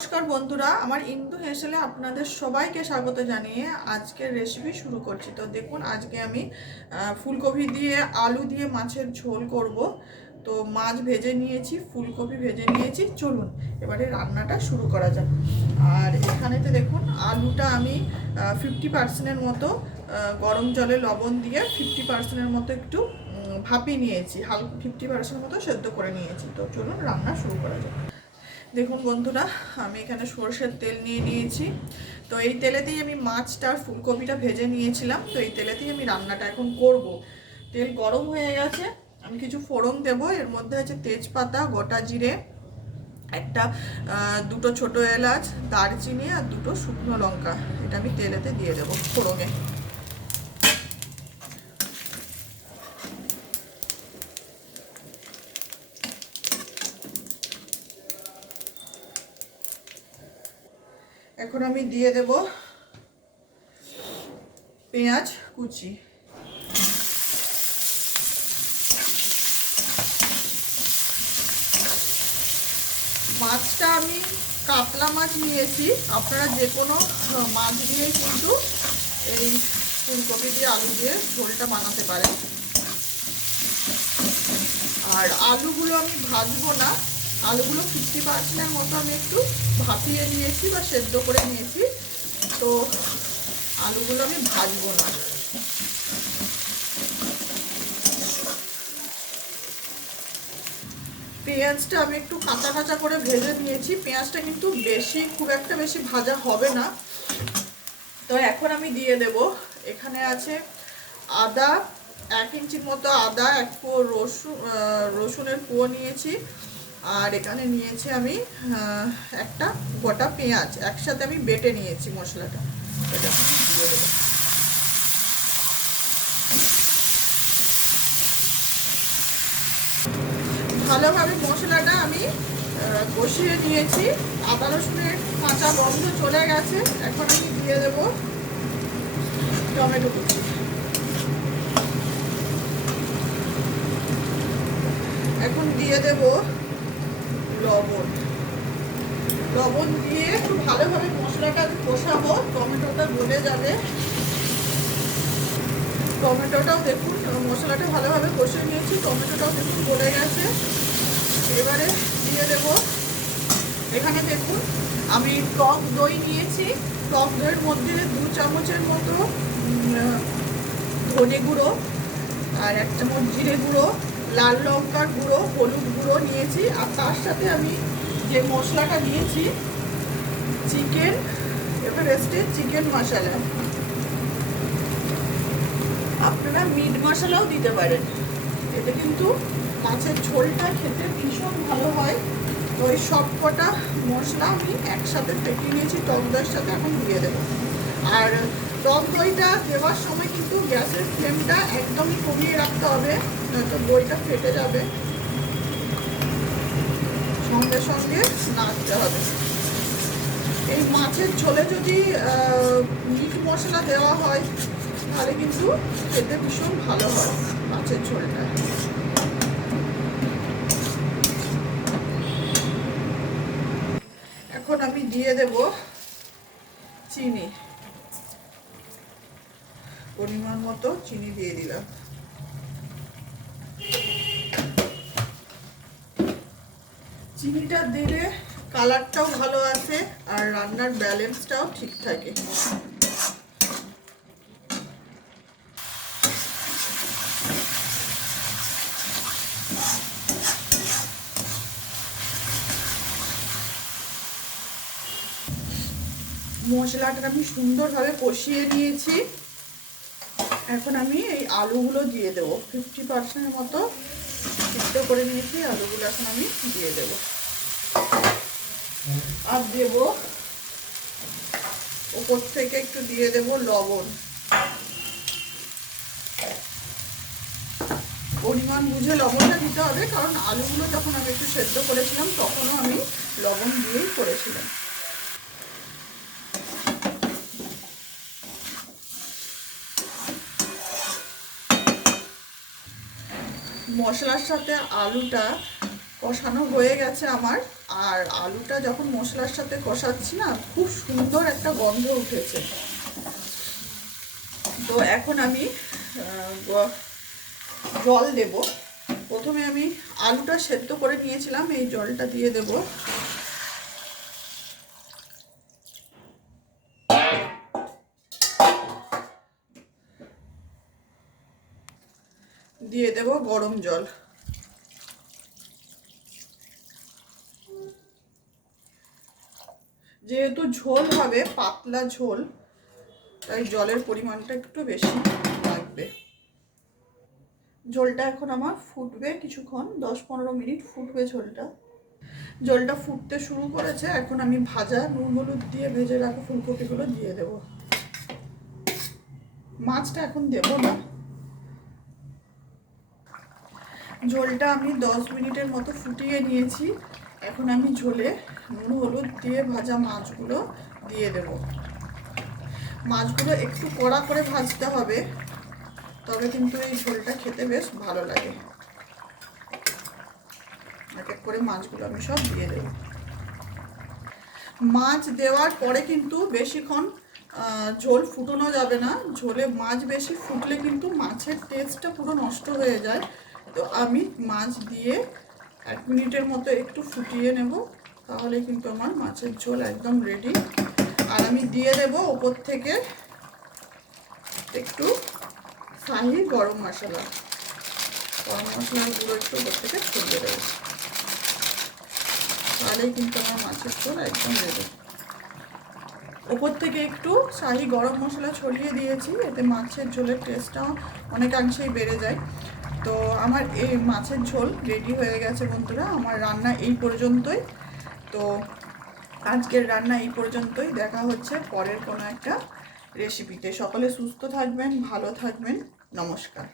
নমস্কার বন্ধুরা, আমার ইন্দু হেসেলে আপনাদের সবাইকে স্বাগত জানিয়ে আজকের রেসিপি শুরু করছি। তো দেখুন, আজকে আমি ফুলকপি দিয়ে আলু দিয়ে মাছের ঝোল করব। তো মাছ ভেজে নিয়েছি, ফুলকপি ভেজে নিয়েছি, চলুন এবারে রান্নাটা শুরু করা যাক। আর এখানেতে দেখুন, আলুটা আমি 50%-এর মতো গরম জলে লবণ দিয়ে 50%-এর মতো একটু ভাপিয়ে নিয়েছি, হালকা 50% মতো সেদ্ধ করে নিয়েছি। তো চলুন রান্না শুরু করা যাক। দেখুন বন্ধুরা, আমি এখানে সরষের তেল নিয়ে নিয়েছি। তো এই তেলেতেই আমি মাছটা আর ফুলকপিটা ভেজে নিয়েছিলাম। তো এই তেলেতেই আমি রান্নাটা এখন করব। তেল গরম হয়ে গেছে, আমি কিছু ফোড়ন দেব। এর মধ্যে আছে তেজপাতা, গোটা জিরে, একটা দুটো ছোট এলাচ, দারচিনি আর দুটো শুকনো লঙ্কা। এটা আমি তেলেতে দিয়ে দেবো ফোড়নে। এখন আমি দিয়ে দেব পেঁয়াজ কুচি। মাছটা আমি কাতলা মাছ নিয়েছি, আপনারা যে কোনো মাছ দিয়েই কিন্তু এই ফুলকপি দিয়ে আলু দিয়ে ঝোলটা বানাতে পারেন। আর আলুগুলো আমি ভাজবো না, আলুগুলো 50%-এর মতো আমি একটু ভাপিয়ে নিয়েছি বা সেদ্ধ করে নিয়েছি। তো আলুগুলো আমি ভাজবো না। পেঁয়াজটা আমি একটু কাঁচা কাঁচা করে ভেজে নিয়েছি। পেঁয়াজটা কিন্তু খুব একটা বেশি ভাজা হবে না। তো এখন আমি দিয়ে দেব, এখানে আছে আদা, 1 ইঞ্চির মতো আদা, 1 কোয়া রসুনের কোয়া নিয়েছি। আর এখানে নিয়েছি আমি একটা গোটা পেঁয়াজ, একসাথে আমি বেটে নিয়েছি মশলাটা। এটা দিয়ে দেবো। ভালোভাবে মশলাটা আমি কষিয়ে নিয়েছি। আদা রসুনের কাঁচা গন্ধ চলে গেছে। এখন আমি দিয়ে দেবো টমেটো কুচি। এখন দিয়ে দেব লবণ। লবণ দিয়ে একটু ভালোভাবে মশলাটা কষাবো, টমেটোটা গলে যাবে। টমেটোটাও দেখুন, মশলাটা ভালোভাবে কষিয়ে নিয়েছি, টমেটোটাও দেখুন গলে গেছে। এবারে দিয়ে দেব, এখানে দেখুন আমি টক দই নিয়েছি। টক দইয়ের মধ্যে 2 চামচের মতো ধনে গুঁড়ো, আর 1 চামচ জিরে গুঁড়ো, লাল লঙ্কার গুঁড়ো, হলুদ গুঁড়ো নিয়েছি। আর তার সাথে আমি যে মশলাটা নিয়েছি, চিকেন এভারেস্টের চিকেন মশলা। আপনারা মিট মশলাও দিতে পারেন, এটা কিন্তু মাছের ঝোলটা খেতে ভীষণ ভালো হয়। তো ওই সব কটা মশলা আমি একসাথে ফেটিয়ে নিয়েছি টক দইয়ের সাথে, এখন দিয়ে দেবো। আর টক দইটা দেওয়ার সময় কিন্তু গ্যাসের ফ্লেমটা একদমই কমিয়ে রাখতে হবে, নয়তো দইটা ফেটে যাবে। সঙ্গে সঙ্গে নাড়তে হবে। এই মাছের ঝোলে যদি মিট মশলা দেওয়া হয় তাহলে কিন্তু খেতে ভীষণ ভালো হয় মাছের ঝোলটা। এখন আমি দিয়ে দেব চিনি, পরিমাণ মতো চিনি দিয়ে দিলাম। চিনিটা দিলে কালারটাও ভালো আসে আর রান্নার ব্যালেন্সটাও ঠিক থাকে। মশলাটা আমি সুন্দরভাবে কষিয়ে নিয়েছি। এখন আমি এই আলুগুলো দিয়ে দেবো, 50%-এর মতো সিদ্ধ করে নিয়েছি। আলুগুলো এখন আমি দিয়ে দেবো। আর দেব উপর থেকে একটু দিয়ে দেব লবণ। পরিমাণ বুঝে লবণটা দিতে হবে, কারণ আলুগুলো যখন আমি একটু সেদ্ধ করেছিলাম তখনও আমি লবণ দিয়েই করেছিলাম। মশলার সাথে আলুটা কষানো হয়ে গেছে আমার। আর আলুটা যখন মশলার সাথে কষাচ্ছি না, খুব সুন্দর একটা গন্ধ উঠেছে। তো এখন আমি জল দেব। প্রথমে আমি আলুটা সেদ্ধ করে নিয়েছিলাম, এই জলটা দিয়ে দেব। দিয়ে দেব গরম জল। যেহেতু ঝোল হবে, পাতলা ঝোল, তাই জলের পরিমাণটা একটু বেশি লাগবে। ঝোলটা এখন আমার ফুটবে কিছুক্ষণ, 10-15 মিনিট ফুটবে ঝোলটা। ঝোলটা ফুটতে শুরু করেছে, এখন আমি ভাজা নুন হলুদ দিয়ে ভেজে রাখা ফুলকপিগুলো দিয়ে দেব। মাছটা এখন দেব না। ঝোলটা আমি 10 মিনিটের মতো ফুটিয়ে নিয়েছি। এখন আমি ঝোলে নুন হলুদ দিয়ে ভাজা মাছগুলো দিয়ে দেব। মাছগুলো একটু কড়া করে ভাজতে হবে, তবে কিন্তু এই ঝোলটা খেতে বেশ ভালো লাগে। এক এক করে মাছগুলো আমি সব দিয়ে দেব। মাছ দেওয়ার পরে কিন্তু বেশিক্ষণ ঝোল ফুটানো যাবে না। ঝোলে মাছ বেশি ফুটলে কিন্তু মাছের টেস্টটা পুরো নষ্ট হয়ে যায়। তো আমি মাছ দিয়ে 1 মিনিটের মতো একটু ফুটিয়ে নেব, তাহলে কিন্তু আমার মাছের ঝোল একদম রেডি। আর আমি দিয়ে দেব ওপর থেকে একটু শাহি গরম মশলার গুঁড়ো একটু ওপর থেকে ছড়িয়ে দেবো, তাহলেই কিন্তু আমার মাছের ঝোল একদম রেডি। ওপর থেকে একটু শাহি গরম মশলা ছড়িয়ে দিয়েছি, এতে মাছের ঝোলের টেস্টটাও অনেকাংশেই বেড়ে যায়। তো আমার এই মাছের ঝোল রেডি হয়ে গেছে বন্ধুরা। আমার রান্না এই পর্যন্তই। তো আজকের রান্না এই পর্যন্তই। দেখা হচ্ছে পরের কোনো একটা রেসিপিতে। সকলে সুস্থ থাকবেন, ভালো থাকবেন। নমস্কার।